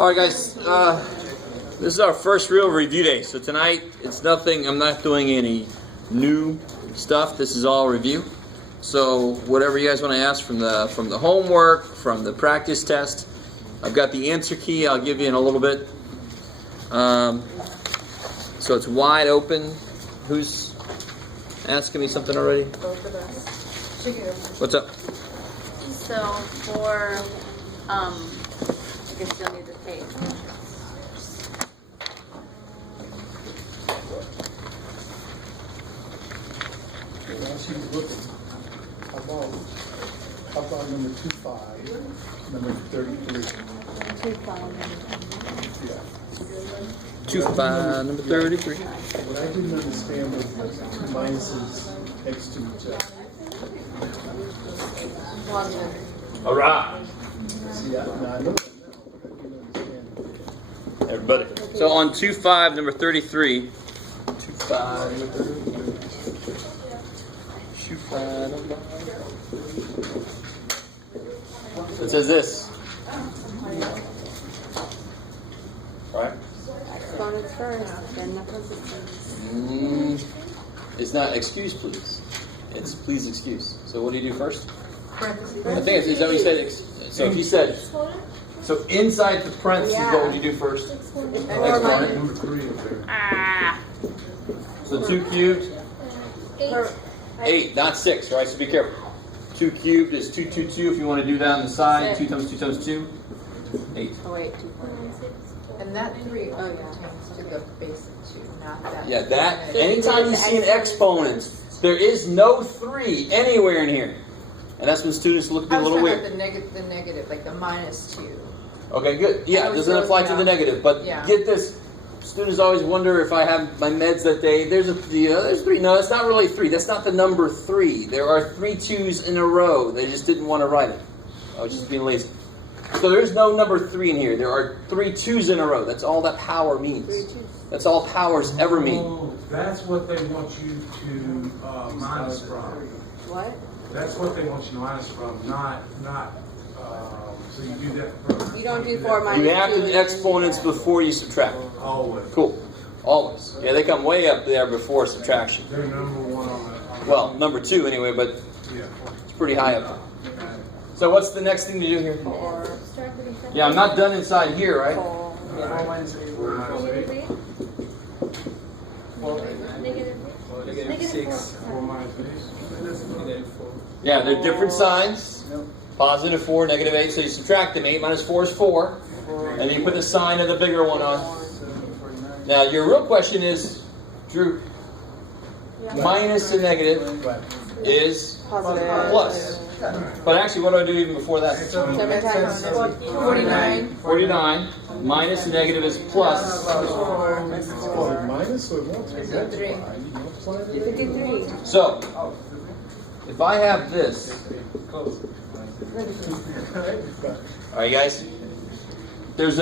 Alright guys, this is our first real review day. So tonight, it's nothing, I'm not doing any new stuff. This is all review. So whatever you guys want to ask from the homework, from the practice test, I've got the answer key I'll give you in a little bit. So it's wide open. Who's asking me something already? Both of us. What's up? So for, I guess you'll need the tape. While she was looking, how about number 25, number 33? 25. Yeah. 25, number 33. What I didn't understand was the two minuses next to each other. Alright. See, I know that now, but I didn't understand. Everybody. So on 25, number 33. 25, number 33. It says this. Right? Exponents first, then the persistence. It's not excuse please. It's please excuse. So what do you do first? Parentheses. I think is that what you said? So if you said, so inside the parentheses, what would you do first? Exponent. Number 3 is there. So 2 cubed? 8, not 6, right? So be careful. 2 cubed is 2, 2, 2. If you want to do that on the side, 2 times 2 times 2, 8. Oh wait, 2. And that 3 only pertains to the basic 2, not that. Yeah, that. Anytime you see an exponent, there is no 3 anywhere in here. And that's when students look a little weird. The negative, like the -2. Okay, good. Yeah, it doesn't apply to the negative. But get this. Students always wonder if I have my meds that day. There's 3. No, it's not really 3. That's not the number 3. There are 3 2s in a row. They just didn't want to write it. I was just being lazy. So there's no number 3 in here. There are 3 2s in a row. That's all that power means. That's all powers ever mean. Oh, that's what they want you to minus from. What? That's what they want you to minus from, not. So you do that first. You don't do 4 minus 2. You have to do exponents before you subtract. Always. Cool. Always. Yeah, they come way up there before subtraction. They're number 1 on the. Well, number 2 anyway, but Yeah. it's pretty high up there. So what's the next thing to do here? 4. Yeah, I'm not done inside here, right? 4. Minus 8. Negative 6. 4 minus 8. Yeah, they're different signs. Positive 4, negative 8. So you subtract them. 8 minus 4 is 4. And you put the sign of the bigger one on. Now, your real question is, Drew, minus and negative is plus. But actually, what do I do even before that? 7 times 49. 49 minus and negative is plus. It's called minus or multiply? 53. So, if I have this, alright guys, there's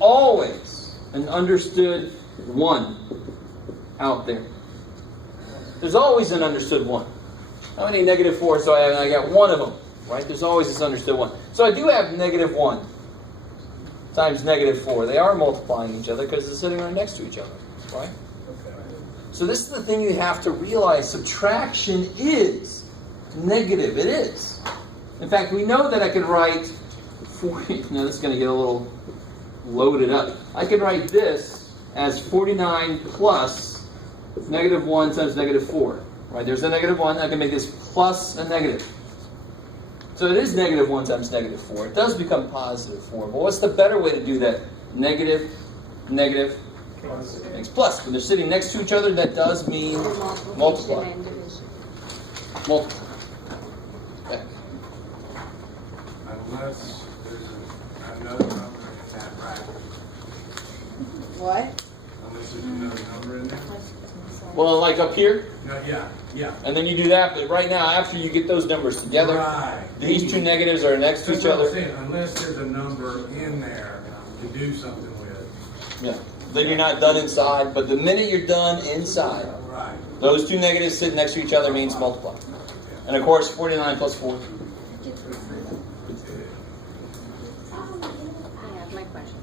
always an understood 1 out there. There's always an understood 1. How many negative 4? So I got 1 of them, right? There's always this understood 1. So I do have negative 1 times negative 4. They are multiplying each other because they're sitting right next to each other, right? So this is the thing you have to realize. Subtraction is negative. It is. In fact, we know that I could write 40. Now this is going to get a little loaded up. I could write this as 49 plus negative 1 times negative 4. Right? There's a negative 1. I can make this plus a negative. So it is negative 1 times negative 4. It does become positive 4. But what's the better way to do that? Negative, negative, makes plus. When they're sitting next to each other, that does mean multiply. Multiply. Okay. Unless there's another number in that bracket. What? Unless there's another number in there. Well, like up here, No, yeah. and then you do that, but right now, after you get those numbers together, Right. these 2 negatives are next to That's each what I'm other. saying. Unless there's a number in there to do something with. Yeah. Then you're not done inside, but the minute you're done inside, Right. those 2 negatives sitting next to each other means multiply. And of course, 49 plus 4. Yeah, my question.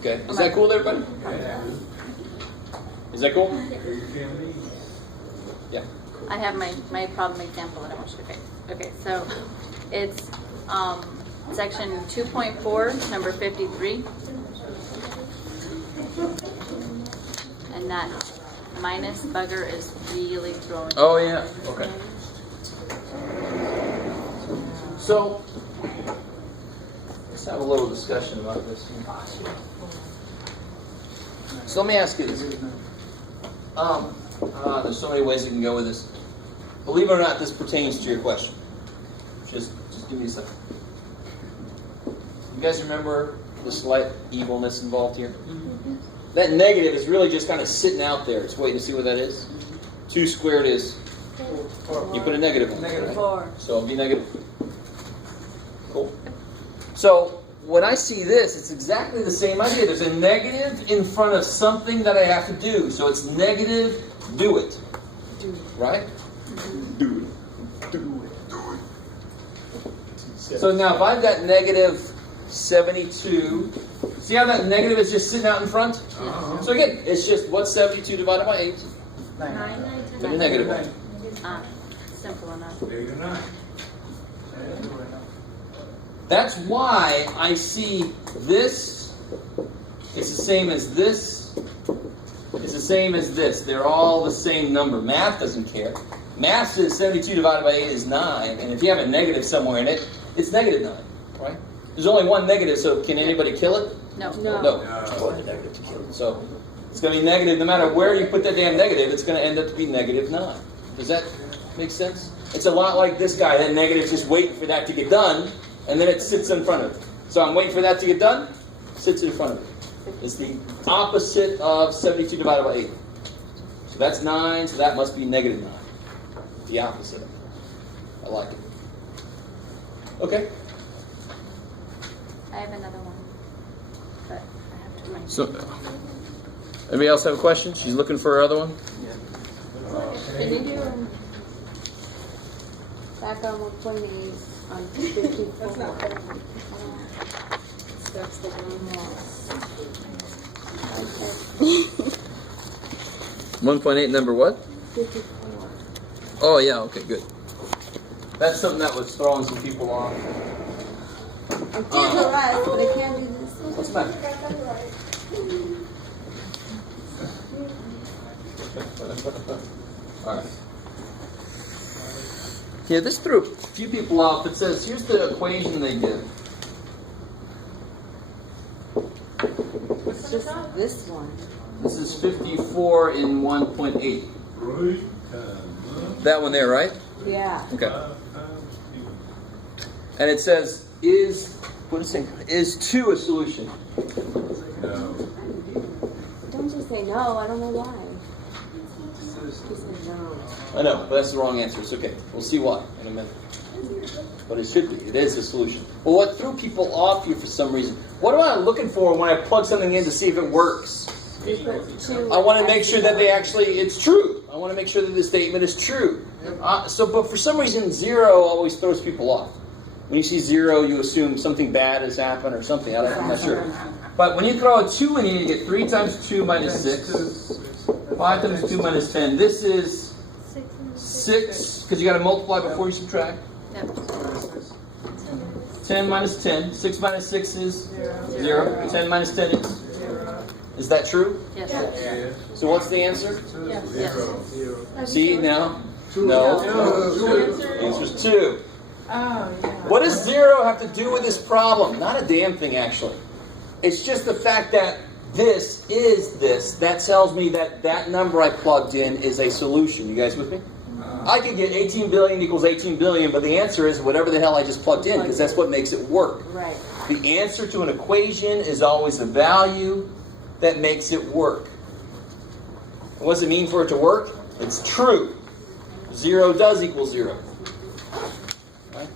Okay, is that cool with everybody? Yeah. Is that cool? Yeah. I have my problem example that I want you to face. Okay, so it's section 2.4, number 53. And that minus bugger is really throwing. Oh, yeah. Okay. So, let's have a little discussion about this. So let me ask you this. There's so many ways we can go with this. Believe it or not, this pertains to your question. Just give me a second. You guys remember the slight evilness involved here? Mm-hmm. That negative is really just kind of sitting out there. It's waiting to see what that is. 2 squared is 4. You put a negative in. Negative 4. So it'll be negative. Cool. So when I see this, it's exactly the same idea. There's a negative in front of something that I have to do. So it's negative, do it. Right? Do it. Do it. So now if I've got negative 72, see how that negative is just sitting out in front? Uh-huh. So again, it's just what's 72 divided by 8? 9. Put a negative 1. Simple enough. Negative 9. That's why I see this, it's the same as this, it's the same as this. They're all the same number. Math doesn't care. Math says 72 divided by 8 is 9, and if you have a negative somewhere in it, it's negative 9, right? There's only one negative, so can anybody kill it? No. No. Oh, the negative to kill it. So it's going to be negative. No matter where you put that damn negative, it's going to end up to be negative 9. Does that make sense? It's a lot like this guy. That negative's just waiting for that to get done, and then it sits in front of it. So I'm waiting for that to get done, sits in front of it. It's the opposite of 72 divided by 8. So that's 9, so that must be negative 9. The opposite. I like it. Okay. I have another one, but I have to remind So, anybody else have a question? She's looking for her other one? Can you do back on 1.8 on 54? That's not fair. That's the one. 1.8 number what? 54. Oh yeah, okay, good. That's something that was throwing some people off. I'm doing the rest, but I can't do this. What's the matter? Alright. Yeah, this threw a few people off. It says, here's the equation they give. It's just this one. This is 54 in 1.8. That one there, right? Yeah. Okay. And it says, what is it saying? Is 2 a solution? No. Don't just say no. I don't know why. He said no. I know, but that's the wrong answer. It's okay. We'll see why in a minute. But it should be. It is a solution. Well, what threw people off here for some reason? What am I looking for when I plug something in to see if it works? I want to make sure that it's true. I want to make sure that the statement is true. But for some reason, 0 always throws people off. When you see 0, you assume something bad has happened or something. I'm not sure. But when you throw a 2 in here, you get 3 times 2 minus 6. 5 times 2 minus 10. This is 6, because you got to multiply before you subtract. Yep. 10 minus 10. 6 minus 6 is 0. 10 minus 10 is? Is that true? Yes. So what's the answer? Yes. See, now? No. The answer is 2. Oh, yeah. What does 0 have to do with this problem? Not a damn thing, actually. It's just the fact that this is this. That tells me that that number I plugged in is a solution. You guys with me? I could get 18 billion equals 18 billion, but the answer is whatever the hell I just plugged in, because that's what makes it work. Right. The answer to an equation is always the value that makes it work. What does it mean for it to work? It's true. 0 does equal 0. Right?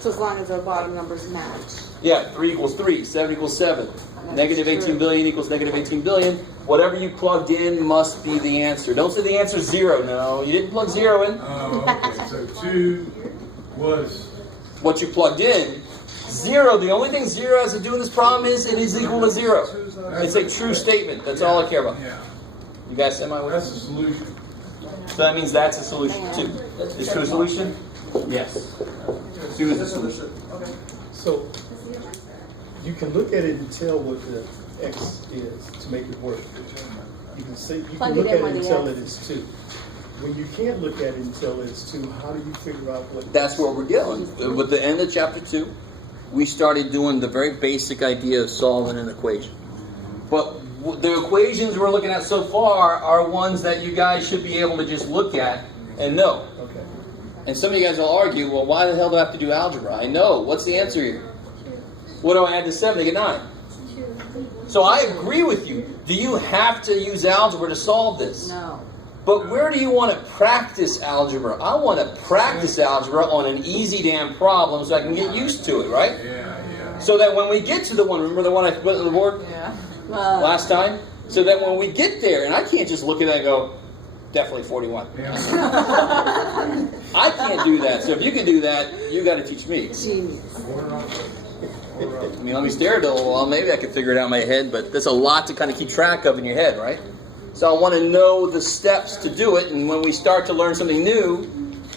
So as long as our bottom numbers match. Yeah, 3 equals 3, 7 equals 7. Negative 18 billion equals negative 18 billion. Whatever you plugged in must be the answer. Don't say the answer is 0. No, you didn't plug 0 in. Oh, okay. So 2 was What you plugged in, 0, the only thing 0 has to do with this problem is it is equal to 0. It's a true statement. That's all I care about. Yeah, You guys see my way? that's the solution. So that means that's a solution too. Is 2 a solution? Yes. 2 is a solution. So you can look at it and tell what the x is to make it work. You can see, you Plug can look it at in it with and the tell X. it is 2. When you can't look at it and tell it is 2, how do you figure out what? That's where we're going. With the end of chapter 2, we started doing the very basic idea of solving an equation. But the equations we're looking at so far are ones that you guys should be able to just look at and know. Okay. And some of you guys will argue, well, why the hell do I have to do algebra? I know. What's the answer here? What do I add to 7 to get 9? So I agree with you. Do you have to use algebra to solve this? No. But where do you want to practice algebra? I want to practice algebra on an easy damn problem so I can get used to it, right? Yeah. So that when we get to the one, remember the one I put on the board Yeah. last time? So that when we get there, and I can't just look at that and go, definitely 41. Yeah. I can't do that. So if you can do that, you got to teach me. I mean, let me stare at it a little while. Maybe I can figure it out in my head, but that's a lot to kind of keep track of in your head, right? So I want to know the steps to do it, and when we start to learn something new,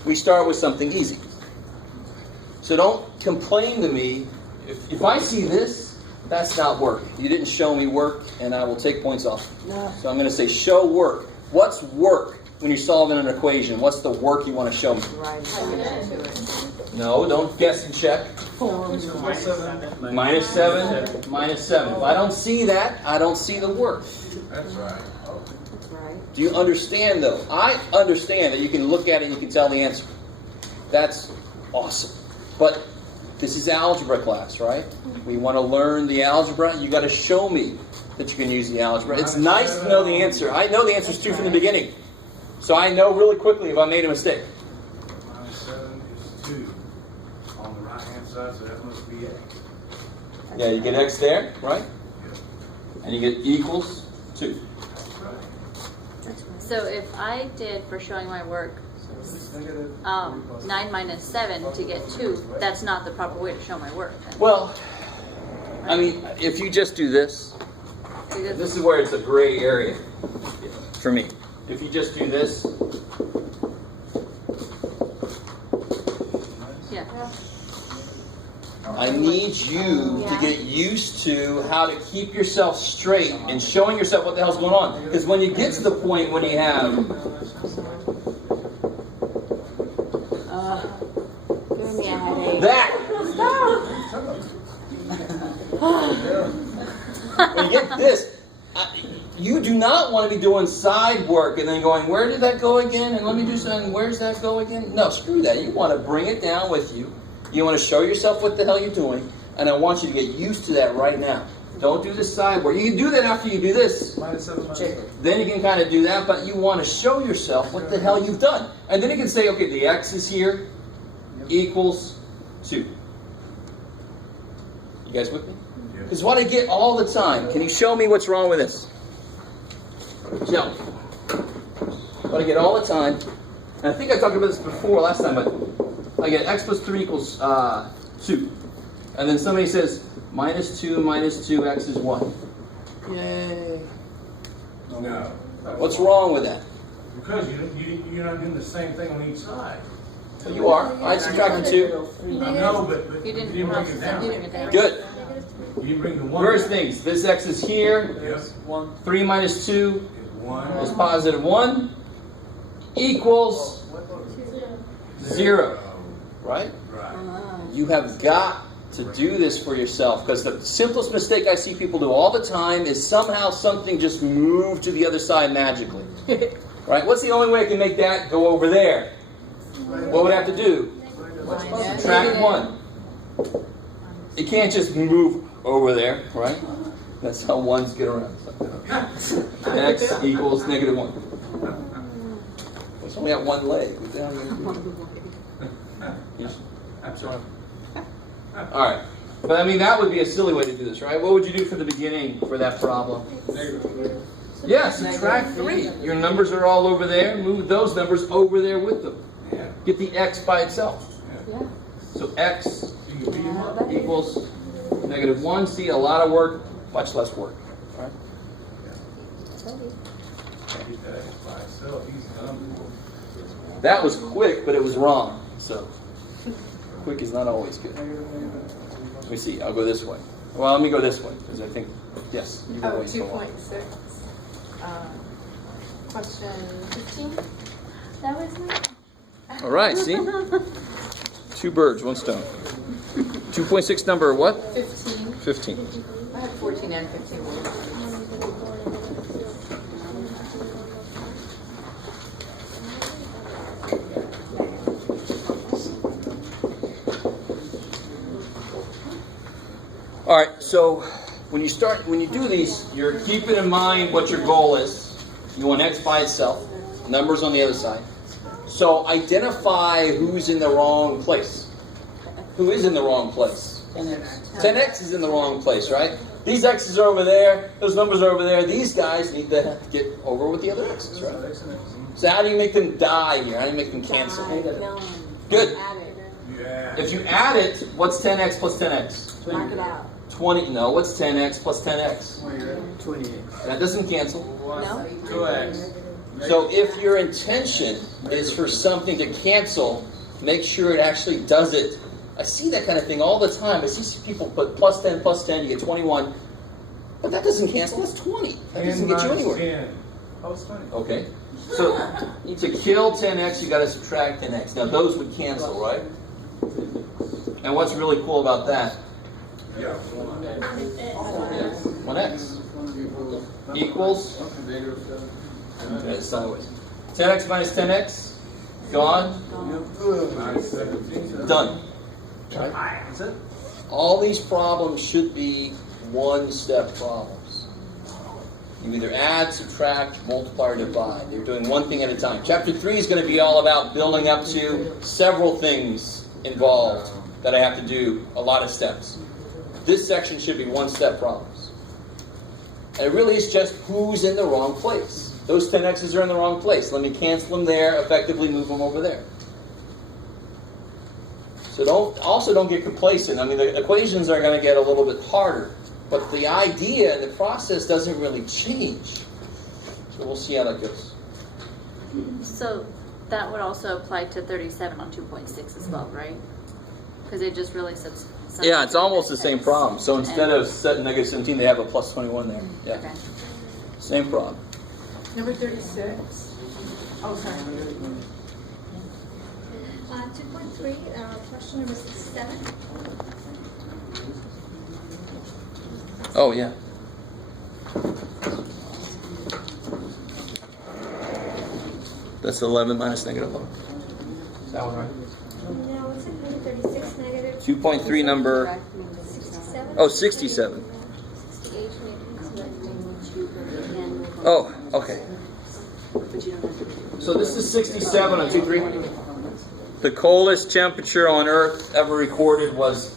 we start with something easy. So don't complain to me. If I see this, that's not work. You didn't show me work, and I will take points off. No. So I'm going to say show work. What's work when you're solving an equation? What's the work you want to show me? Right. To it. No, don't guess and check. Minus 7, minus 7. If I don't see that, I don't see the work. That's right. That's right. Do you understand, though? I understand that you can look at it and you can tell the answer. That's awesome. But this is algebra class, right? We want to learn the algebra. You got to show me that you can use the algebra. It's nice to know the answer. I know the answer is 2 from the beginning. So I know really quickly if I made a mistake. Minus 7 is 2 on the right-hand side, so that must be x. Yeah, you get x there, right? And you get equals 2. That's right. So if I did, for showing my work, 9 minus 7 to get 2, that's not the proper way to show my work. Then. Well, I mean, if you just do this, Because- this is where it's a gray area for me. If you just do this, yeah. I need you to get used to how to keep yourself straight and showing yourself what the hell's going on. Because when you get to the point when you have Giving me a headache. that, when you get this, you do not want to be doing side work and then going, where did that go again? And let me do something, where's that go again? No, screw that. You want to bring it down with you. You want to show yourself what the hell you're doing. And I want you to get used to that right now. Don't do the side work. You can do that after you do this. Then you can kind of do that, but you want to show yourself what the hell you've done. And then you can say, okay, the x is here, equals 2. You guys with me? Because what I get all the time, can you show me what's wrong with this? No. What I get all the time, and I think I talked about this before last time, but I get x plus 3 equals 2. And then somebody says, minus 2 x is 1. Yay. No. What's wrong with that? Because you're not doing the same thing on each side. Well, you are. I subtracted 2. I know, but You you didn't didn't bring it down. bring it down. Good. You didn't bring the 1 Where's down. things? This x is here. Yes. 3 minus 2 It's 1. is positive 1 equals 0. Right? Right. You have got to do this for yourself, because the simplest mistake I see people do all the time is somehow something just moved to the other side magically. Right? What's the only way I can make that go over there? What would I have to do? Subtract 1. It can't just move over there, right? That's how ones get around. X equals negative 1. It's only got one leg. What the hell are you gonna do? Yes. All right. But I mean, that would be a silly way to do this, right? What would you do for the beginning for that problem? Yeah, subtract 3. Your numbers are all over there. Move those numbers over there with them. Yeah. Get the x by itself. Yeah. So x So you beat 'em up. equals -1. See, a lot of work, much less work. All right? Keep that by itself, he's done. That was quick, but it was wrong. So, quick is not always good. Let me see. I'll go this way. Well, let me go this way because I think, yes, you can Oh, always go on. 2.6. Question 15? That was me. All right, see? Two birds, one stone. 2.6 number what? 15. 15. I have 14 and 15. All right, so when you do these, you're keeping in mind what your goal is. You want x by itself, numbers on the other side. So identify who's in the wrong place. Who is in the wrong place? 10x is in the wrong place, right? These x's are over there, those numbers are over there. These guys need to get over with the other x's, right? So how do you make them die here? How do you make them cancel? Good. Yeah. If you add it, what's 10x plus 10x? Knock it out. 20. No, what's 10x plus 10x? 28. That doesn't cancel. No? 2x. So if your intention is for something to cancel, make sure it actually does it. I see that kind of thing all the time. I see people put plus 10, you get 21. But that doesn't cancel, that's 20. That doesn't get you anywhere. 10. Oh, it's 20. Okay. So to kill 10x, you got to subtract 10x. Now those would cancel, right? And what's really cool about that? Yeah. 1x equals, okay, sideways. 10x minus 10x, gone, Minus 17. done. Right? All these problems should be one-step problems. You either add, subtract, multiply, or divide. You're doing one thing at a time. Chapter 3 is going to be all about building up to several things involved that I have to do, a lot of steps. This section should be one-step problems. And it really is just who's in the wrong place. Those 10x's are in the wrong place. Let me cancel them there, effectively move them over there. So don't get complacent. I mean, the equations are going to get a little bit harder. But the idea and the process doesn't really change. So we'll see how that goes. So that would also apply to 37 on 2.6 as well, right? Because it just really says. Yeah, it's almost the same problem. So instead of setting negative 17, they have a plus 21 there. Yeah. Okay. Same problem. Number 36. Oh, sorry. 2.3, question number 67. Oh, yeah. That's 11 minus negative 11. Is that one right? No, it's in number 36, negative 2.3 number, 67. oh, 67. 68, maybe. Oh, okay. So this is 67 on 2.3. The coldest temperature on Earth ever recorded was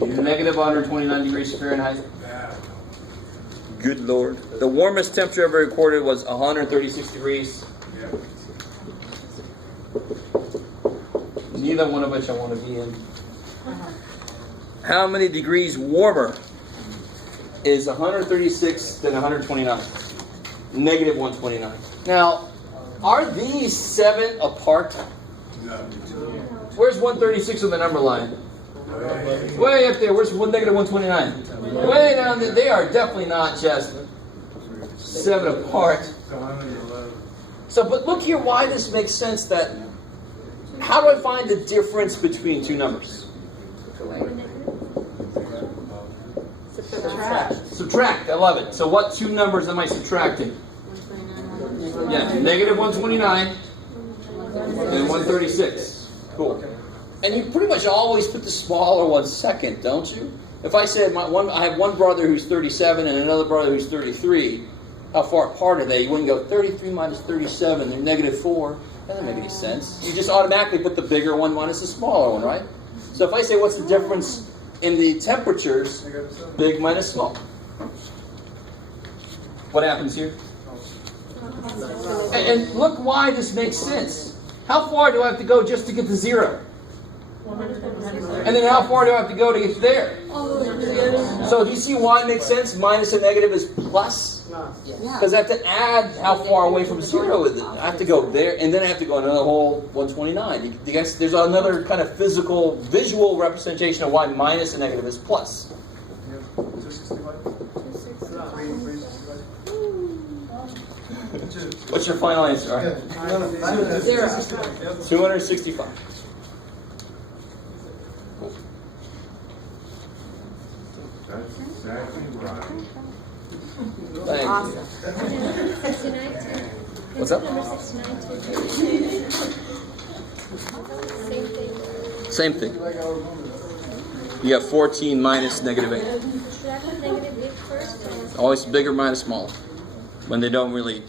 negative 129 degrees Fahrenheit. Good Lord. The warmest temperature ever recorded was 136 degrees. Neither one of which I want to be in. How many degrees warmer is 136 than 129? Negative 129. Now, are these 7 apart? Where's 136 on the number line? Way up there. Where's negative 129? Way down there. They are definitely not just 7 apart. So, but look here why this makes sense that, how do I find the difference between two numbers? Subtract. I love it. So what two numbers am I subtracting? Yeah, negative 129 and 136. Cool. And you pretty much always put the smaller one second, don't you? If I said I have one brother who's 37 and another brother who's 33, how far apart are they? You wouldn't go 33 minus 37, they're negative 4. That doesn't make any sense. You just automatically put the bigger one minus the smaller one, right? So if I say what's the difference in the temperatures, big minus small. What happens here? And look why this makes sense. How far do I have to go just to get to 0? And then how far do I have to go to get there? So do you see why it makes sense? Minus a negative is plus? Because I have to add how far away from 0 is it. I have to go there, and then I have to go another whole 129. Do you guys, there's another kind of physical, visual representation of why minus a negative is plus. What's your final answer? All right. 265. That's exactly right. Thank you. 69 to. What's up? Number 69 to. Same thing. Same thing. You got 14 minus negative 8. Should I put negative 8 first? Or Always bigger minus smaller. When they don't really.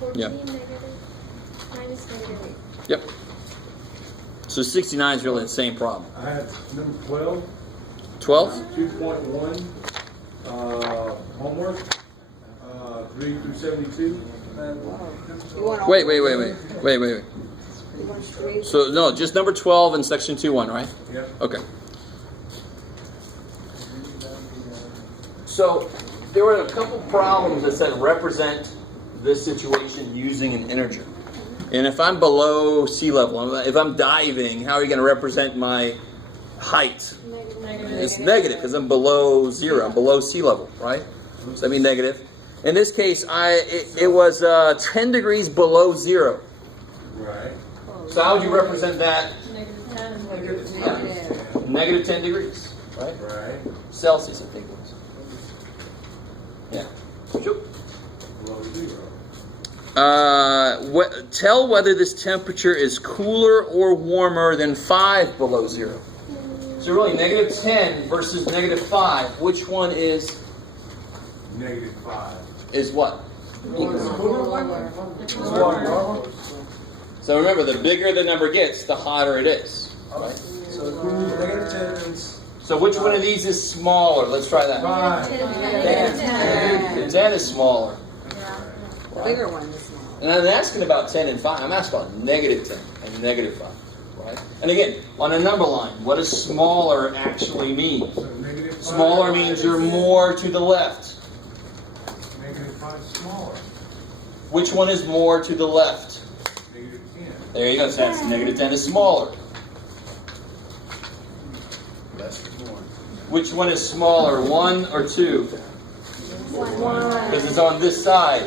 14 Yeah. negative minus negative 8. Yep. So 69 is really the same problem. I had number 12, 12? 2.1, homework, 3 through 72. Wait. So, no, just number 12 in section 2.1, right? Yep. Okay. So, there were a couple problems that said represent this situation using an integer. And if I'm below sea level, if I'm diving, how are you going to represent my height? It's negative because I'm below 0. I'm below sea level, right? So that'd be negative. In this case, it was 10 degrees below 0. Right. So how would you represent that? Negative 10 degrees, right? Right. Celsius, I think it was. Yeah. Sure. Below 0. Tell whether this temperature is cooler or warmer than 5 below 0. So really, negative 10 versus negative 5, which one is Negative 5. what? So remember, the bigger the number gets, the hotter it is. Right? So negative 10 is. So which one of these is smaller? Let's try that. 5. Negative 10. 10 is smaller. Bigger one is small. And I'm asking about 10 and 5. I'm asking about negative 10 and negative 5. Right? And again, on a number line, what does smaller actually mean? So negative 5. Smaller means you're more to the left. Negative 5 is smaller. Which one is more to the left? Negative 10. There you go. So that's negative 10 is smaller. Which one is smaller, 1 or 2? Because it's on this side.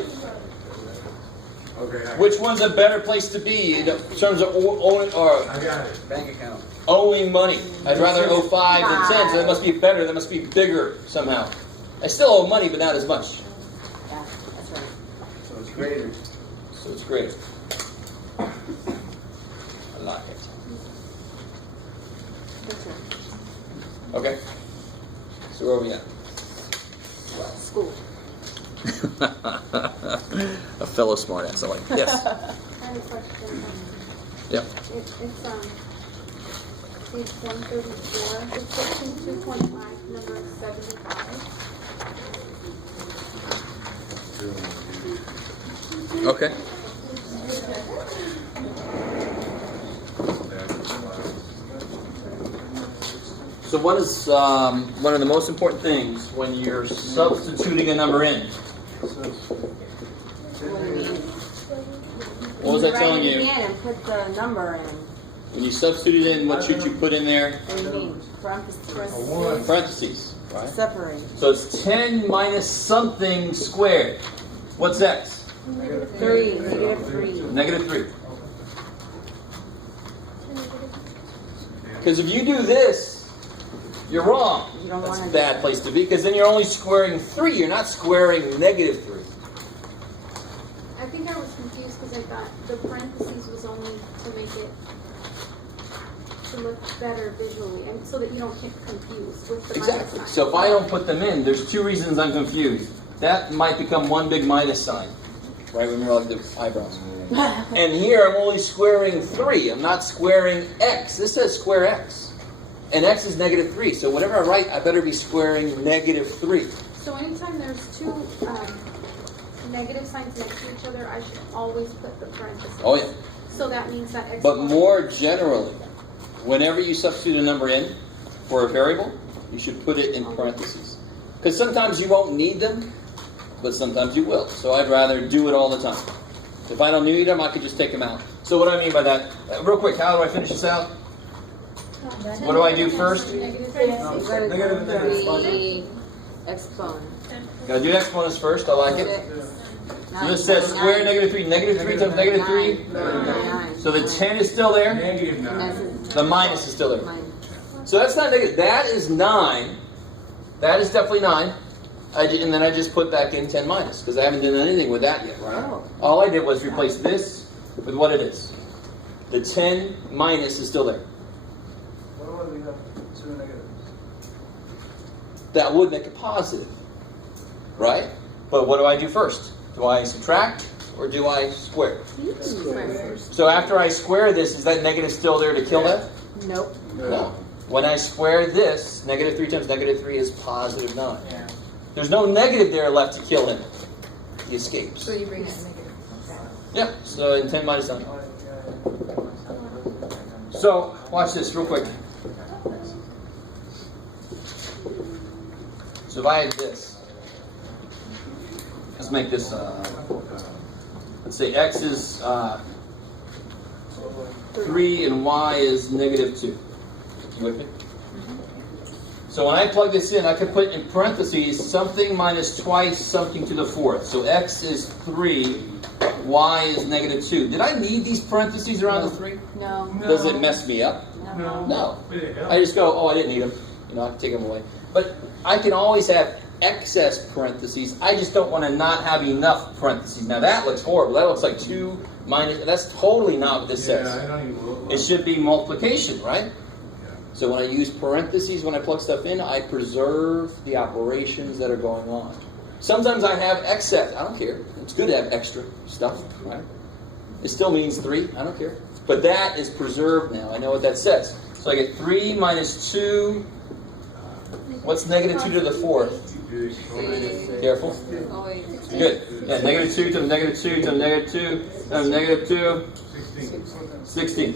Okay. Which one's a better place to be in terms of I got it. owing money? I'd rather owe 5 than 10, so that must be better. That must be bigger somehow. I still owe money, but not as much. Yeah, that's right. So it's greater. I like it. Okay. So where are we at? School. A fellow smartass. I like it. Yes. I have a question. Yep. It's page 134. It's section 2.5, number 75. Okay. So what is one of the most important things when you're substituting a number in? What was I telling you? Write it again and put the number in. When you substitute in, what should you put in there? What do you mean? Parentheses. Parentheses, right? Separate. So it's 10 minus something squared. What's x? 3. Negative 3. Negative 3. Because if you do this, you're wrong. You don't That's a want to bad place to be, because then you're only squaring 3. You're not squaring negative 3. I think I was confused because I thought the parentheses was only to make it to look better visually, and so that you don't get confused with the minus Exactly. sign. So if I don't put them in, there's 2 reasons I'm confused. That might become one big minus sign, right, when you're like the eyebrows. And here I'm only squaring 3. I'm not squaring x. This says square x. And x is negative 3. So whatever I write, I better be squaring negative 3. So anytime there's two negative signs next to each other, I should always put the parentheses. Oh, yeah. So that means that x. But more generally, whenever you substitute a number in for a variable, you should put it in parentheses. Because sometimes you won't need them, but sometimes you will. So I'd rather do it all the time. If I don't need them, I could just take them out. So what do I mean by that? Real quick, how do I finish this out? What do I do first? Negative exponent. Gotta do exponents first. I like it. So this says square negative 3. Negative 3 times negative 3. So the 10 is still there. Negative 9. The minus is still there. So that's not negative. That is 9. That is definitely 9. And then I just put back in 10 minus because I haven't done anything with that yet, right? All I did was replace this with what it is. The 10 minus is still there. What do we have? 2 negatives. That would make it positive, right? But what do I do first? Do I subtract or do I square? So after I square this, is that negative still there to kill that? Nope. No. When I square this, negative 3 times negative 3 is positive 9. There's no negative there left to kill him. He escapes. So you bring it negative. Yeah, so in 10 minus 9. So, watch this real quick. So if I had this, let's make this, let's say x is 3 and y is negative 2. You with me? So when I plug this in, I could put in parentheses something minus twice something to the fourth. So x is 3, y is negative 2. Did I need these parentheses around the 3? No. Does it mess me up? No. I just go, oh, I didn't need them. I can take them away. But I can always have excess parentheses. I just don't want to not have enough parentheses. Now that looks horrible. That looks like 2 minus. That's totally not what this says. It should be multiplication, right? So when I use parentheses, when I plug stuff in, I preserve the operations that are going on. Sometimes I have excess. I don't care. It's good to have extra stuff, right? It still means 3. I don't care. But that is preserved now. I know what that says. So I get 3 minus 2. What's negative 2 to the fourth? Careful. Good. Yeah, negative 2 times negative 2 times negative 2 times negative 2. 16.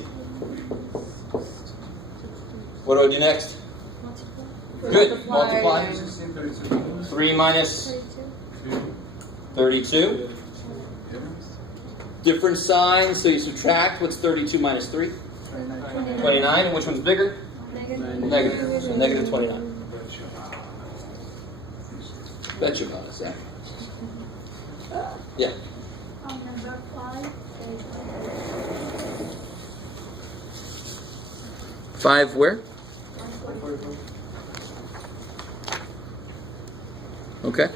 What do I do next? Good. Multiply. 3 minus 32. Different signs, so you subtract. What's 32 minus 3? 29. And which one's bigger? Negative. So negative 29. Bet you about it, Zach. Yeah. Number 5. 5 where? Okay.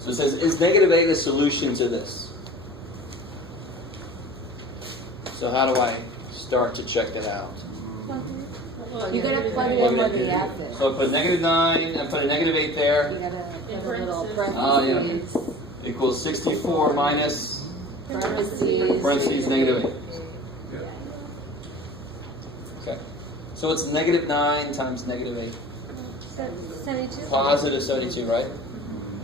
So it says, is negative 8 a solution to this? So how do I start to check it out? You gotta plug it in with the active. So I put negative 9, and put a negative 8 there. You gotta put a little Oh, yeah. parentheses. Equals 64 minus Parentheses. negative 8. Okay. So it's negative 9 times negative 8. 72. Positive 72, right?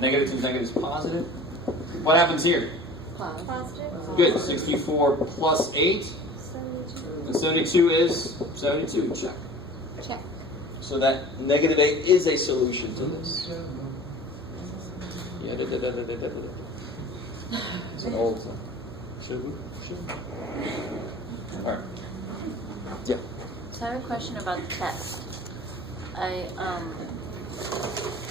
Negative 2 is negative is positive. What happens here? Positive. Good. 64 plus 8. 72. And 72 is 72. Check. Check. So that negative 8 is a solution to this. Yeah, it's an old one. All right. Yeah. So I have a question about the test.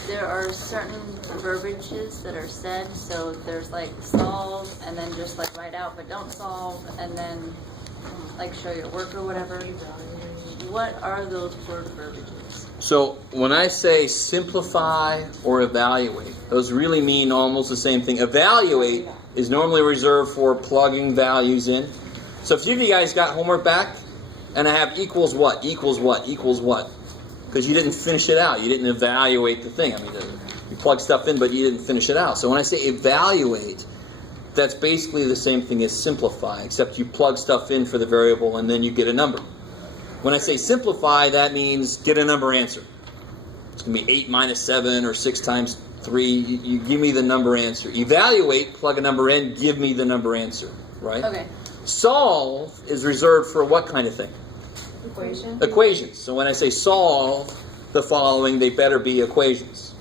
There are certain verbiages that are said, so there's like solve, and then just like write out, but don't solve, and then like show your work or whatever. What are those word verbiages? So when I say simplify or evaluate, those really mean almost the same thing. Evaluate is normally reserved for plugging values in. So if you guys got homework back, and I have equals what, equals what, equals what, because you didn't finish it out. You didn't evaluate the thing. I mean, you plug stuff in, but you didn't finish it out. So when I say evaluate, that's basically the same thing as simplify, except you plug stuff in for the variable and then you get a number. When I say simplify, that means get a number answer. It's going to be 8 minus 7 or 6 times 3. You give me the number answer. Evaluate, plug a number in, give me the number answer. Right? Okay. Solve is reserved for what kind of thing? Equation? Equations. So when I say solve the following, they better be equations.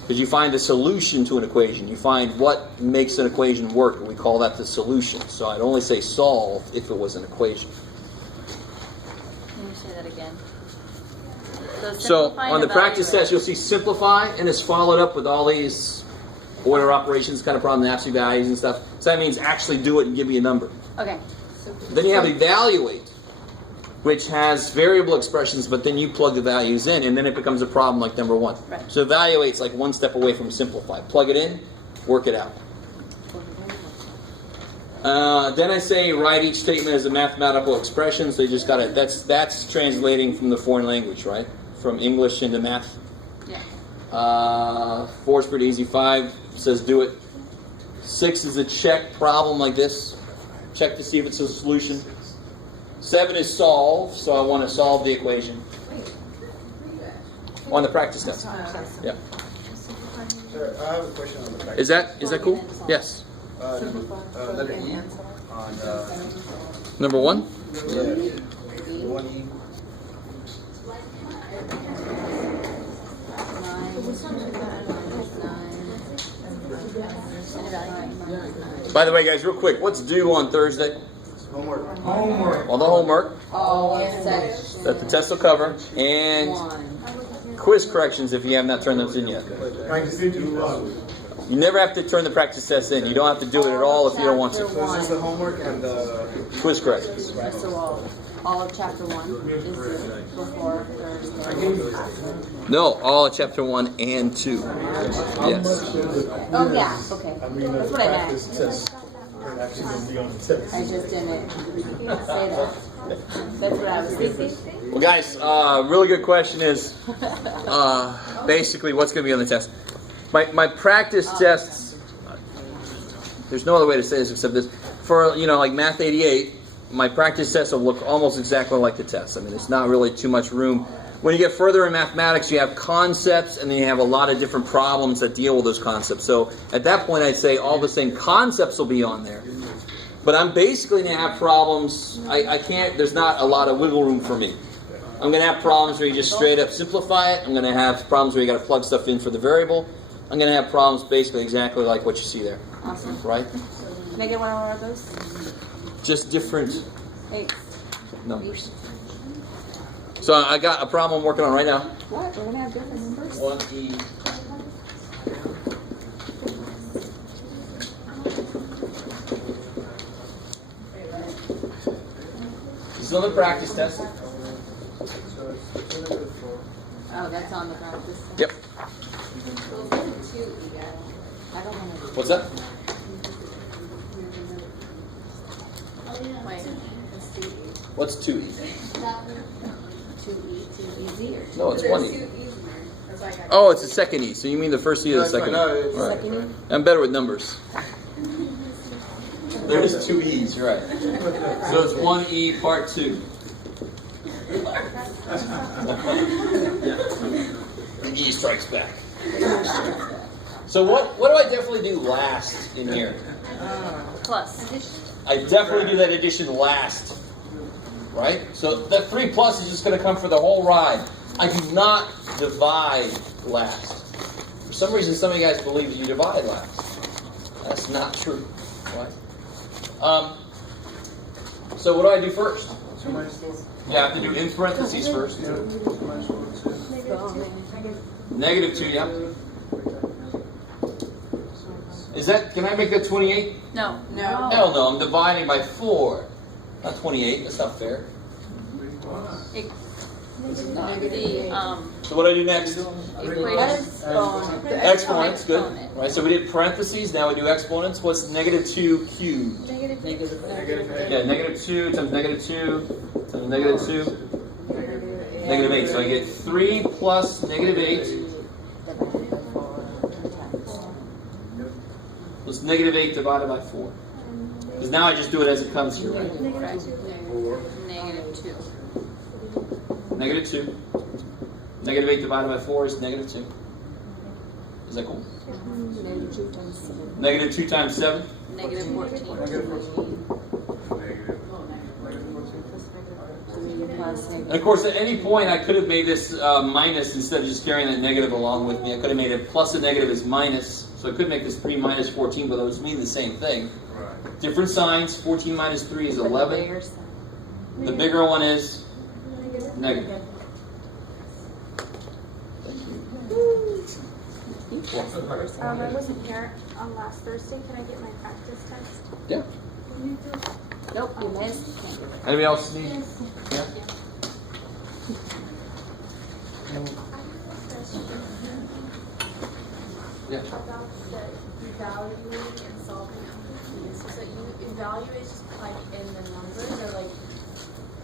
Because you find a solution to an equation. You find what makes an equation work, and we call that the solution. So I'd only say solve if it was an equation. Can you say that again? So simplify on the and practice evaluate. test, you'll see simplify, and it's followed up with all these order operations kind of problem, absolute values and stuff. So that means actually do it and give me a number. Okay. Then you have evaluate, which has variable expressions, but then you plug the values in, and then it becomes a problem like number 1. Right. So evaluate's like one step away from simplify. Plug it in, work it out. Then I say write each statement as a mathematical expression. So you just got to, that's translating from the foreign language, right? From English into math. Yeah. 4 is pretty easy. 5 says do it. 6 is a check problem like this. Check to see if it's a solution. 7 is solve, so I want to solve the equation. On the practice test. Yeah. Sir, I have a question on the practice. Is that cool? Yes. Letter E on Number 1? the 1E. By the way, guys, real quick, what's due on Thursday? Homework. Homework. All the homework All sections. that the test will cover, and quiz corrections if you have not turned those in yet. Practice it too. You never have to turn the practice test in. You don't have to do it at all if you don't want So to. it's just the homework and the... Quiz corrections. So all of chapter 1 is before Thursday. No, all of chapter 1 and 2. Yes. Oh yeah, okay. I mean, That's the what I practice meant. test are actually going to be on the test. I just didn't say that. That's what I was thinking. Well, guys, really good question is basically what's going to be on the test. My practice tests, there's no other way to say this except this. For, like Math 88, my practice tests will look almost exactly like the test. I mean, there's not really too much room. When you get further in mathematics, you have concepts, and then you have a lot of different problems that deal with those concepts. So at that point, I'd say all the same concepts will be on there. But I'm basically going to have problems. I can't, there's not a lot of wiggle room for me. I'm going to have problems where you just straight up simplify it. I'm going to have problems where you got to plug stuff in for the variable. I'm going to have problems basically exactly like what you see there. Awesome. Right? Can I get one more of those? Just different 8. numbers. So I got a problem I'm working on right now. What? We're going to have different numbers? 1E. This is on the practice test. Oh, that's on the practice. Yep. I don't want to. What's that? Wait. What's 2E? 2E, too easy or No, it's 1E. Oh, it's the second E. So you mean the first E or the second E? No, it's All right. second E? I'm better with numbers. There's 2 E's, right. So it's 1E part 2. The E strikes back. So what do I definitely do last in here? Plus. I definitely do that addition last. Right? So that 3 plus is just going to come for the whole ride. I do not divide last. For some reason, some of you guys believe that you divide last. That's not true. Right? So what do I do first? Yeah, I have to do in parentheses first. Negative 2, yeah. Is that, can I make that 28? No. No. Hell no, I'm dividing by 4. Not 28, that's not fair. So what do I do next? Equation. Exponents, good. Right, so we did parentheses, now we do exponents. What's negative 2 cubed? Yeah, negative 2 times negative 2 times negative 2. Negative 8. So I get 3 plus negative 8. it's negative 8 divided by 4. Because now I just do it as it comes here, right? Negative 2. Negative 2. Negative 8 divided by 4 is negative 2. Is that cool? Negative 2 times 7. Negative 2 times 7. Negative 14. And of course, at any point, I could have made this minus instead of just carrying that negative along with me. I could have made it plus a negative is minus. So I could make this 3 minus 14, but those mean the same thing. Right. Different signs. 14 minus 3 is But the 11. bigger sign. The bigger one is negative. I wasn't here on last Thursday. Can I get my practice test? Yeah. Nope, you missed. You can't do it. Anybody else need? Yeah. I have a question Yeah. about the evaluating and solving of keys. So you evaluate just like in the numbers or like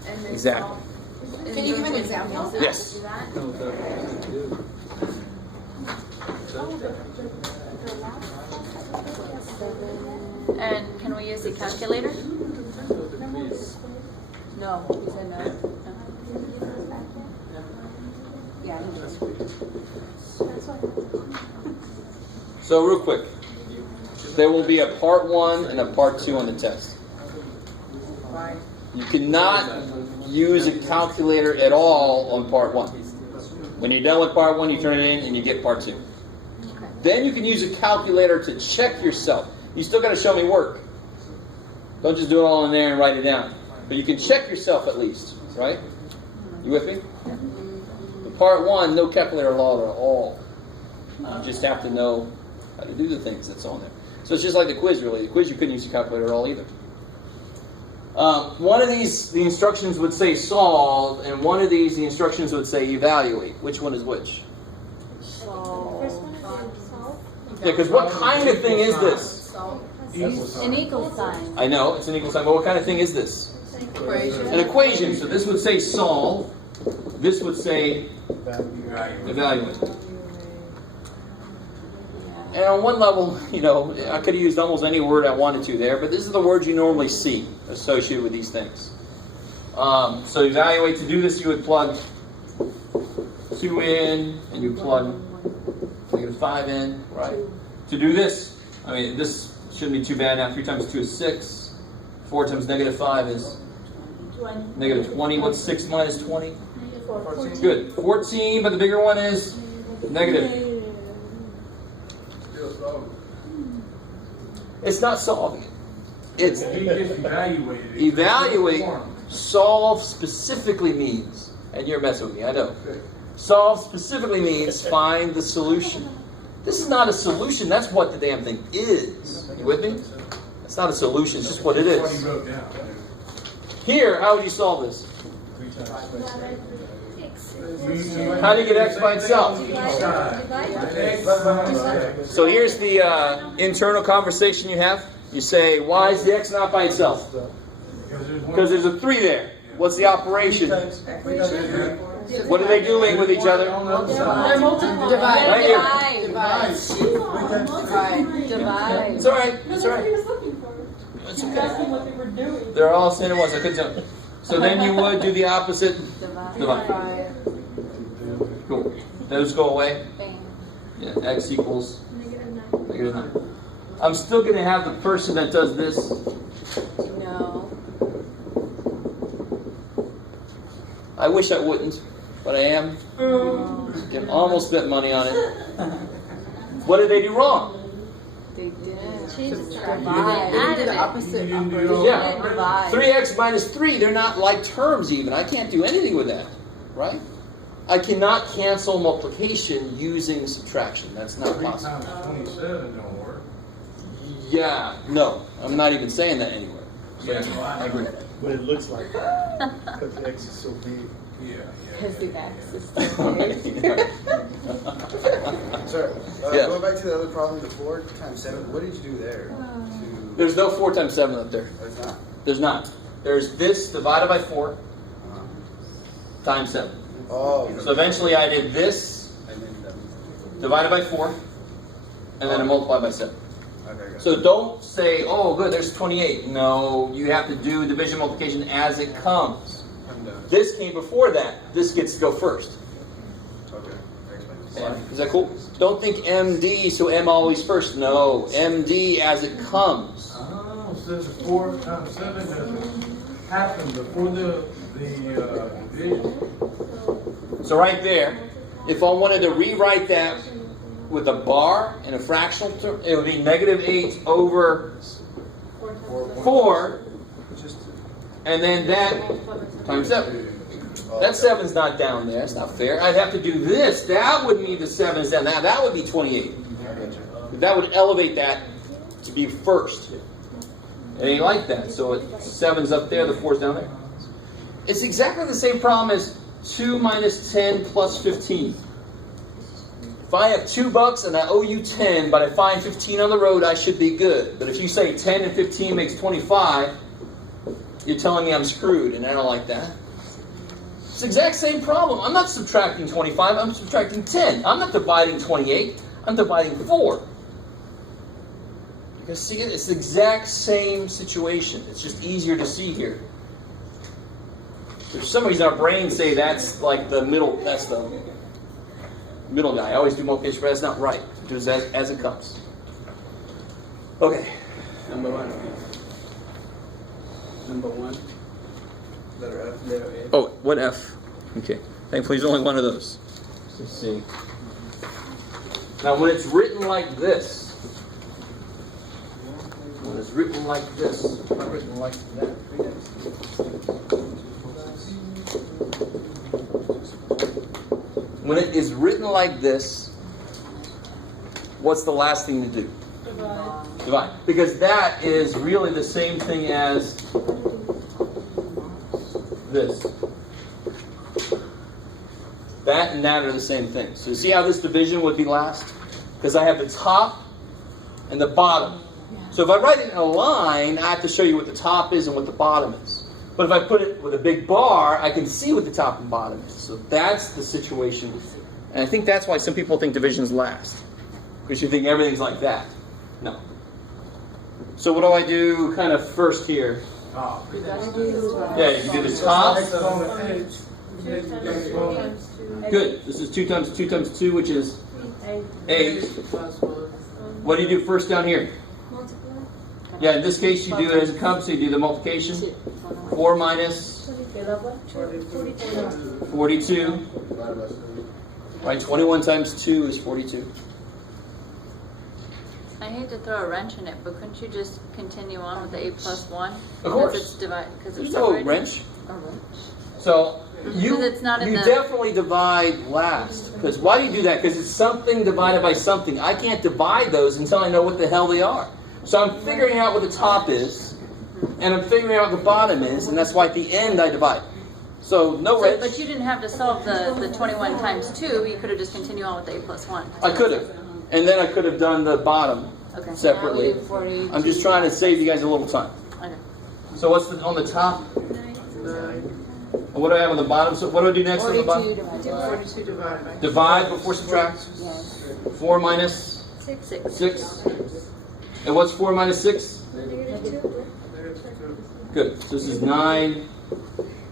and then Exactly. solve. Can you give an example? Yes. Do that? And can we use the calculator? No, you said no. Yeah, he just. So real quick, there will be a part 1 and a part 2 on the test. You cannot use a calculator at all on part 1. When you're done with part 1, you turn it in and you get part 2. Then you can use a calculator to check yourself. You still got to show me work. Don't just do it all in there and write it down. But you can check yourself at least, right? You with me? The part 1, no calculator allowed at all. You just have to know how to do the things that's on there. So it's just like the quiz, really. The quiz, you couldn't use a calculator at all either. One of these, the instructions would say solve, and one of these, the instructions would say evaluate. Which one is which? First one is solve. Yeah, because what kind of thing is this? An equal sign. I know, it's an equal sign, but what kind of thing is this? An equation. So this would say solve. This would say evaluate. And on one level, you know, I could have used almost any word I wanted to there, but this is the word you normally see associated with these things. So evaluate, to do this, you would plug 2 in, and you plug -5 in, right? To do this, I mean, this shouldn't be too bad now. 3 times 2 is 6. 4 times -5 is -20. What's 6 minus 20? 14. Good. 14, but the bigger one is negative. It's not solving it. It's He just evaluated it. evaluate. Solve specifically means, and you're messing with me, I know. Solve specifically means find the solution. This is not a solution, that's what the damn thing is. You with me? It's not a solution, it's just what it That's what he is. wrote down. Here, how would you solve this? How do you get x by itself? So here's the internal conversation you have. You say, why is the x not by itself? Because there's a 3 there. What's the operation? What are they doing with each other? Divide. Right here. Divide. Divide. It's alright. It's alright. It's okay. They're all saying it was. I couldn't tell. So then you would do the opposite. Divide. Cool. Those go away. Yeah, x equals -9. I'm still going to have the person that does this. No. I wish I wouldn't, but I am. I almost spent money on it. What did they do wrong? They didn't. Divide. They did the opposite operation. Yeah. Divide. 3x minus 3, they're not like terms even. I can't do anything with that, right? I cannot cancel multiplication using subtraction. That's not 3 possible. times 27 don't work. Yeah, no. I'm not even saying that anywhere. Yeah, I agree. But it looks like that, because the X is so big. yeah. Because the x is so big. Sir, Yeah. going back to the other problem, the 4 times 7, what did you do there? There's no 4 times 7 up there. There's not. There's not. There's this divided by 4 Uh-huh. times 7. Oh. So eventually I did this And then divided by 4, and then I multiplied by 7. Okay, got So it. don't say, oh, good, there's 28. No, you have to do division multiplication as it comes. I'm done. This came before that. This gets to go first. Okay. Excellent. Yeah. Is that cool? Don't think MD, so M always first. No, MD as it comes. Oh, so the 4 times 7 doesn't happen before the division. So right there, if I wanted to rewrite that with a bar and a fractional term, it would be -8 over 4, and then that times 7. That 7's not down there. It's not fair. I'd have to do this. That would mean the 7's down. That would be 28. That would elevate that to be first. It ain't like that. So 7's up there, the 4's down there. It's exactly the same problem as 2 minus 10 plus 15. If I have $2 and I owe you 10, but I find 15 on the road, I should be good. But if you say 10 and 15 makes 25, you're telling me I'm screwed, and I don't like that. It's the exact same problem. I'm not subtracting 25, I'm subtracting 10. I'm not dividing 28, I'm dividing 4. You can see it? It's the exact same situation. It's just easier to see here. For some reason our brains say that's like the middle, that's the middle guy. I always do multiplication, but that's not right. Do it as it comes. Okay. Number 1. Number 1. Letter F. Letter A. Oh, what F? Okay. Thankfully, there's only one of those. Let's see. Now, when it's written like this, not written like that. When it is written like this, what's the last thing to do? Divide. Because that is really the same thing as this. That and that are the same thing. So see how this division would be last? Because I have the top and the bottom. So if I write it in a line, I have to show you what the top is and what the bottom is. But if I put it with a big bar, I can see what the top and bottom is. So that's the situation. And I think that's why some people think divisions last. Because you think everything's like that. No. So what do I do kind of first here? Oh. Yeah, you can do the top. Good. This is 2 times 2 times 2, which is 8. What do you do first down here? Yeah, in this case, you do it as it comes, so you do the multiplication. 4 minus 42. Right, 21 times 2 is 42. I hate to throw a wrench in it, but couldn't you just continue on with the 8 plus 1? Of course. Because it's There's no separated? wrench. A wrench. So you Because it's not in the- definitely divide last. Because why do you do that? Because it's something divided by something. I can't divide those until I know what the hell they are. So I'm figuring out what the top is, and I'm figuring out what the bottom is, and that's why at the end I divide. So no wrench. But you didn't have to solve the 21 times 2. You could have just continued on with the 8 plus 1. I could have. And then I could have done the bottom Okay. separately. I'm just trying to save you guys a little time. Okay. So what's on the top? And what do I have on the bottom? So what do I do next on the bottom? 42 divided by Divide before subtract. 4 minus 6. And what's 4 minus 6? Good. So this is 9,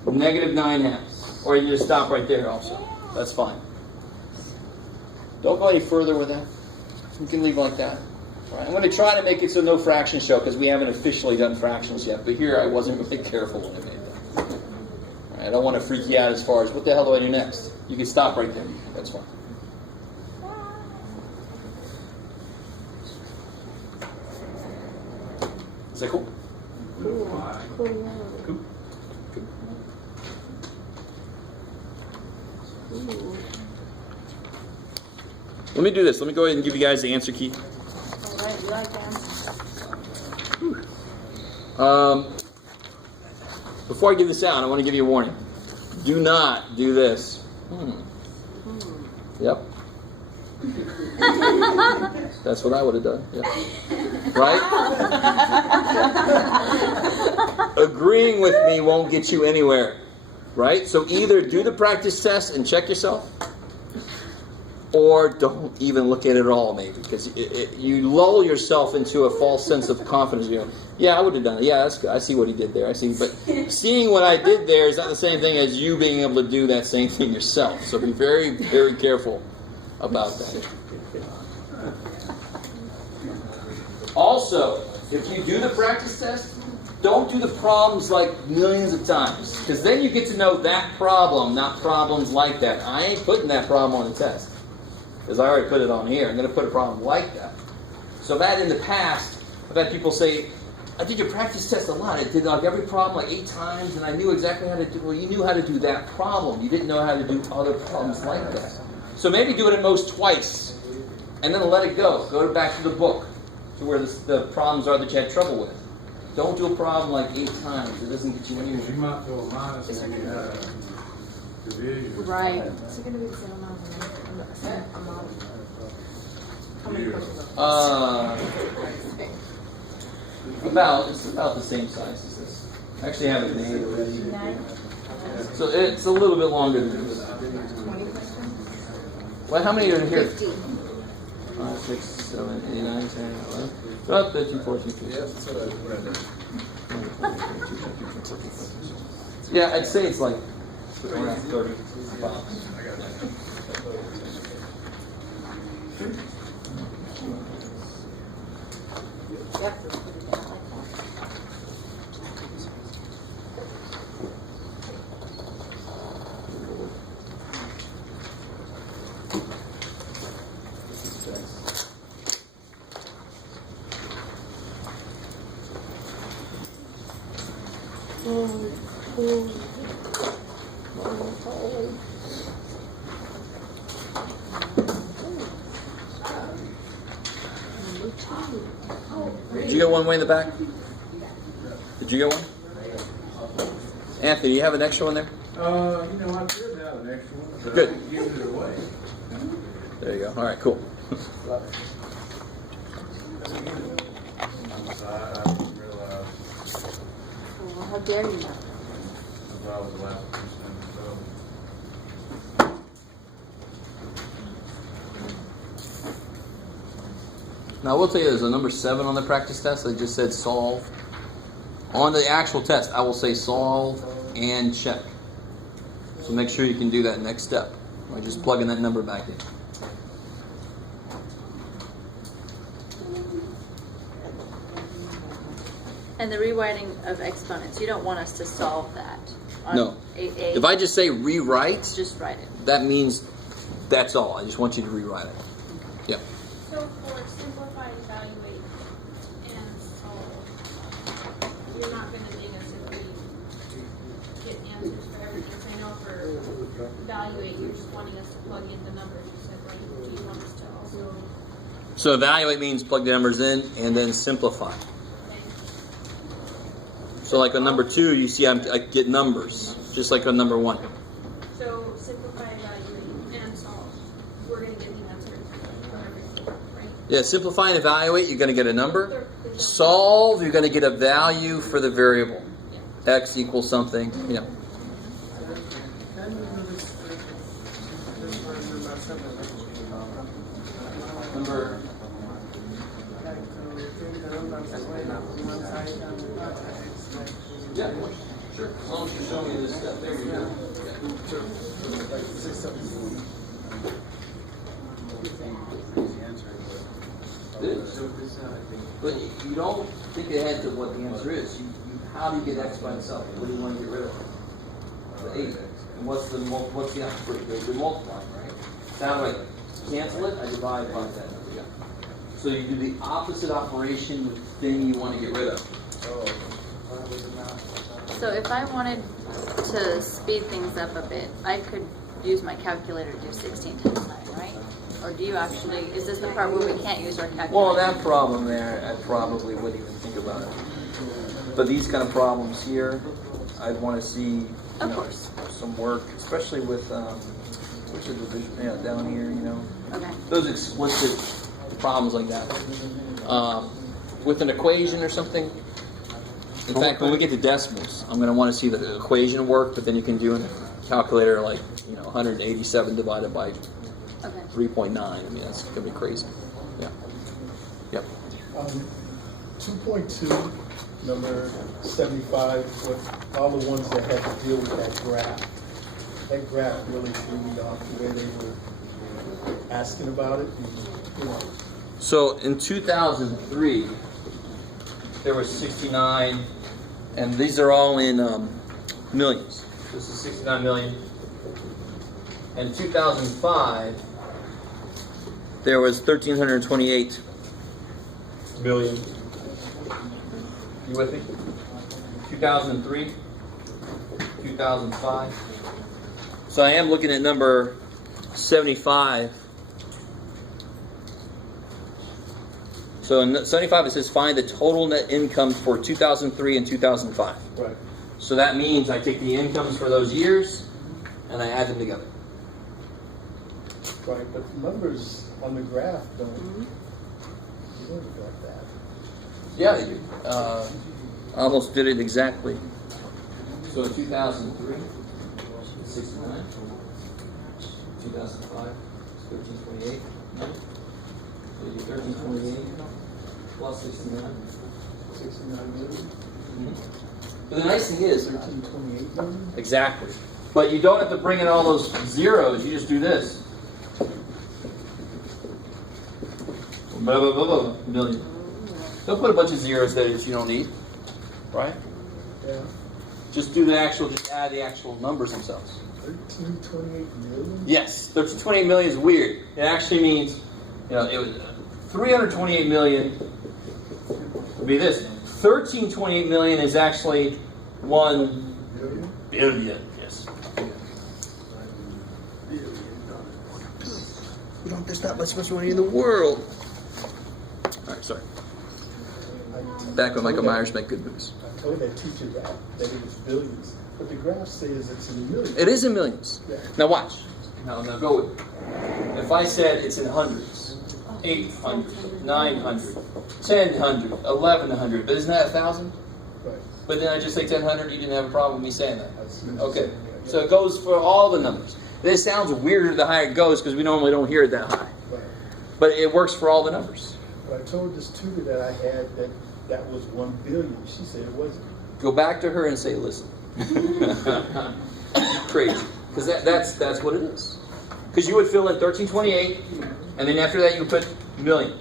negative 9/2. Or you can just stop right there also. That's fine. Don't go any further with that. You can leave like that. All right. I'm going to try to make it so no fractions show because we haven't officially done fractions yet. But here I wasn't really careful when I made that. All right, I don't want to freak you out as far as what the hell do I do next? You can stop right there. That's fine. Is that cool? Cool. Let me do this. Let me go ahead and give you guys the answer key. Alright, you like answers. Before I give this out, I want to give you a warning. Do not do this. Yep. That's what I would have done. Yeah. Right? Agreeing with me won't get you anywhere. Right? So either do the practice test and check yourself, or don't even look at it at all, maybe, because you lull yourself into a false sense of confidence. You know, yeah, I would have done it. Yeah, that's good. I see what he did there. I see, but seeing what I did there is not the same thing as you being able to do that same thing yourself. So be very, very careful about that. Also, if you do the practice test, don't do the problems like millions of times, because then you get to know that problem, not problems like that. I ain't putting that problem on the test, because I already put it on here. I'm going to put a problem like that. So that in the past, I've had people say, I did your practice test a lot. I did like every problem like 8 times, and I knew exactly how to do. Well, you knew how to do that problem. You didn't know how to do other problems like that. So maybe do it at most twice, and then let it go. Go back to the book, to where the problems are that you had trouble with. Don't do a problem like 8 times. It doesn't get you anywhere. You might throw a minus and you have division. Right. Is it going to be the same amount of same amount? How many questions? It's about the same size as this. I actually have it made already. 9? So it's a little bit longer than this. 20 questions? Well, how many are in here? 50. 5, 6, 7, 8, 9, 10, 11. About 13, 14, 15. Yeah, that's what I did. Yeah, I'd say it's like around 30 box. Yep. Did you get one way in the back? Did you get one? Anthony, do you have an extra one there? I could have an extra one, but Good. I didn't give it away. There you go. All right, cool. I didn't realize Oh, how dare you? I was the last person, so. Now, I will tell you there's a number 7 on the practice test. I just said solve. On the actual test, I will say solve and check. So make sure you can do that next step by just plugging that number back in. And the rewriting of exponents, you don't want us to solve that. On No. 8A. If I just say rewrite, Just write it. that means that's all. I just want you to rewrite it. Yeah. So for simplify, evaluate, and solve, you're not gonna make us if we get answers for everything. 'Cause I know for evaluate, you're just wanting us to plug in the numbers. You said, like, do you want us to also, So evaluate means plug the numbers in and then simplify. okay, So like on number 2, you see I get numbers, just like on number 1. so simplify, evaluate, and solve, we're gonna get the answer for everything, right? Yeah, simplify and evaluate, you're going to get a number. There's no- Solve, you're going to get a value for the variable. Yeah. X equals something, yeah. Number. Yeah, sure. As long as you show me this stuff, there you go. But you don't think ahead to what the answer is. How do you get X by itself? What do you want to get rid of? The 8. And what's the operator? You're multiplying, right? So how do I cancel it? I divide by that. Yeah. So you do the opposite operation with the thing you want to get rid of. So if I wanted to speed things up a bit, I could use my calculator to do 16 times 9, right? Or do you actually, is this the part where we can't use our calculator? Well, that problem there, I probably wouldn't even think about it. But these kind of problems here, I'd want to see, Of course. some work, especially with, which is the division, yeah, down here, Okay. those explicit problems like that. With an equation or something. In fact, when we get to decimals, I'm going to want to see the equation work, but then you can do in a calculator like, 187 divided by Okay. 3.9. I mean, that's gonna be crazy. Yeah. Yep. 2.2, number 75, with all the ones that had to deal with that graph. That graph really threw me off the way they were asking about it. You know, So in 2003, there was 69, and these are all in millions. This is 69 million. In 2005, there was 1,328 million. You with me? 2003, 2005. So I am looking at number 75. So in 75 it says find the total net income for 2003 and 2005. right. So that means I take the incomes for those years and I add them together. Right, but the numbers on the graph don't look like that. Yeah, they do. I almost did it exactly. So in 2003, 69. 2005, 1328. No? So you do 1328 plus 69. 69 million, But the nice thing is, 1328 million? exactly. But you don't have to bring in all those zeros. You just do this. Blah, blah, blah, blah, million. Don't put a bunch of zeros there that you don't need. Right? Yeah. Just do the actual, just add the actual numbers themselves. 1328 million? Yes, 1328 million is weird. It actually means, it was 328 million would be this. 1328 million is actually 1 billion. Yes. We don't. There's not much money in the world. All right, sorry. Back when Michael Myers made good movies. I told that teacher that it was billions. But the graph says it's in millions. It is in millions. Yeah. Now watch. Now go with me. If I said it's in hundreds, 800, 900, 1,000, 1,100, but isn't that 1,000? Right. But then I just say 1,000, you didn't have a problem with me saying that. I see what you're Okay. saying, yeah. So it goes for all the numbers. This sounds weirder the higher it goes because we normally don't hear it that high. Right. But it works for all the numbers. But I told this tutor that I had that was 1 billion. She said it wasn't. Go back to her and say, listen. Crazy. Because that's what it is. Because you would fill in 1328, and then after that you would put million.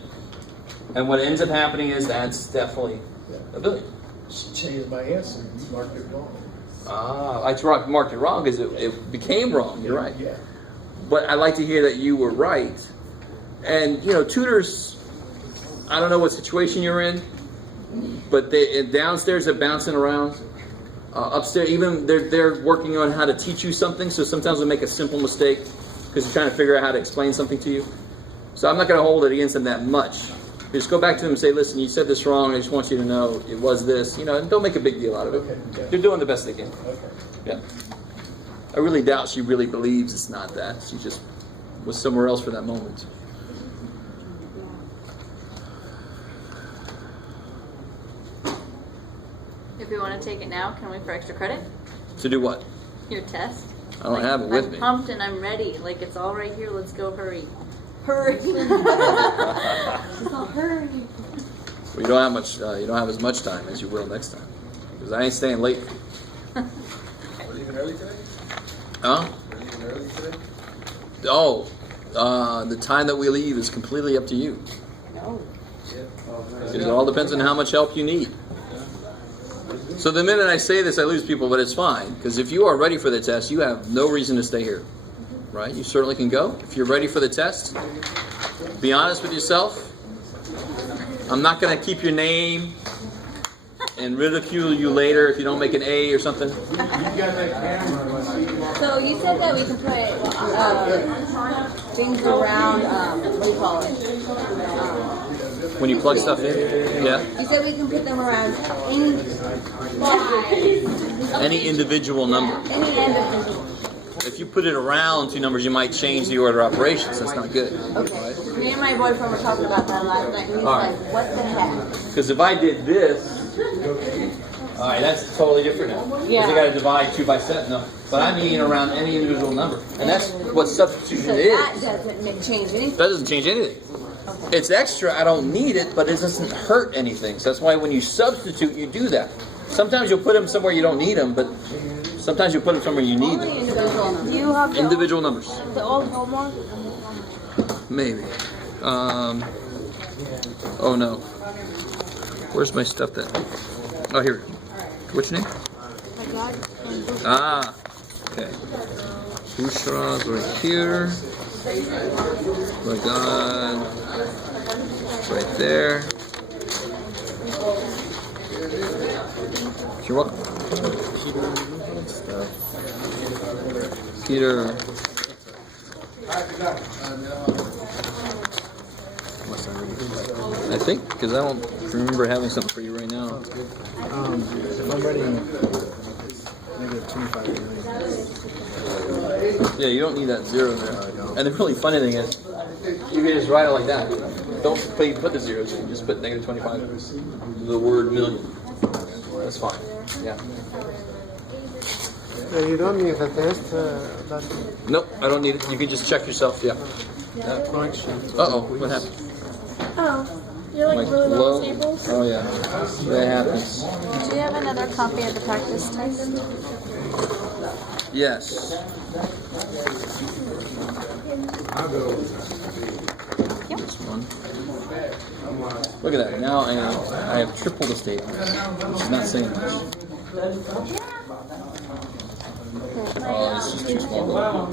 And what ends up happening is that's definitely a billion. She changed my answer. You marked it wrong. I marked it wrong because it became wrong. You're right. Yeah. But I like to hear that you were right. And, tutors, I don't know what situation you're in, but downstairs they're bouncing around. Upstairs, even they're working on how to teach you something, so sometimes we make a simple mistake because they're trying to figure out how to explain something to you. So I'm not going to hold it against them that much. Just go back to them and say, listen, you said this wrong, I just want you to know it was this. And don't make a big deal out of it. Okay. Yeah. They're doing the best they can. Okay. Yeah. I really doubt she really believes it's not that. She just was somewhere else for that moment. If we want to take it now, can we for extra credit? To do what? Your test. I don't have it with I'm me. pumped and I'm ready. Like it's all right here. Let's go. Hurry. Hurry. She's all hurry. Well, you don't have much. You don't have as much time as you will next time, because I ain't staying late. We're leaving early today? Huh? We're leaving early today? Oh, the time that we leave is completely up to you. No. Yeah. Because it all depends on how much help you need. So the minute I say this, I lose people, but it's fine. Because if you are ready for the test, you have no reason to stay here. Right? You certainly can go. If you're ready for the test, be honest with yourself. I'm not going to keep your name and ridicule you later if you don't make an A or something. You got that camera. So you said that we can put things around, what do you call it? When you plug stuff in. Yeah. You said we can put them around Any individual number. any individual. If you put it around two numbers, you might change the order of operations. That's not good. Okay. Me and my boyfriend were talking about that last night, and he's All right. like, what the heck? Because if I did this, all right, that's totally different now. Because Yeah. I got to divide 2 by 7. No, But I mean around any individual number. And that's what substitution So is. that doesn't change anything. That doesn't change anything. It's extra, I don't need it, but it doesn't hurt anything. So that's why when you substitute, you do that. Sometimes you'll put them somewhere you don't need them, but sometimes you'll put them somewhere you need them. Do you have the Individual numbers. the old homework? Maybe. Oh no. Where's my stuff then? Oh, here. What's your name? My God. Ah. Okay. Bushra's right here. My God. Right there. You're welcome. Peter. I think, because I don't remember having something for you right now. If I'm writing negative 25 million. Yeah, you don't need that zero there. And the really funny thing is, you can just write it like that. Don't put the zeros in, just put negative 25. The word million. That's fine. Yeah. You don't need the test. Nope, I don't need it. You can just check yourself. Yeah. Uh-oh, what happened? Oh, you're like really low tables? Oh yeah, that happens. Do you have another copy of the practice test? Yes. I'll go. This one. Look at that. Now I have triple the statement. Which is not saying much. Oh, it's just too small.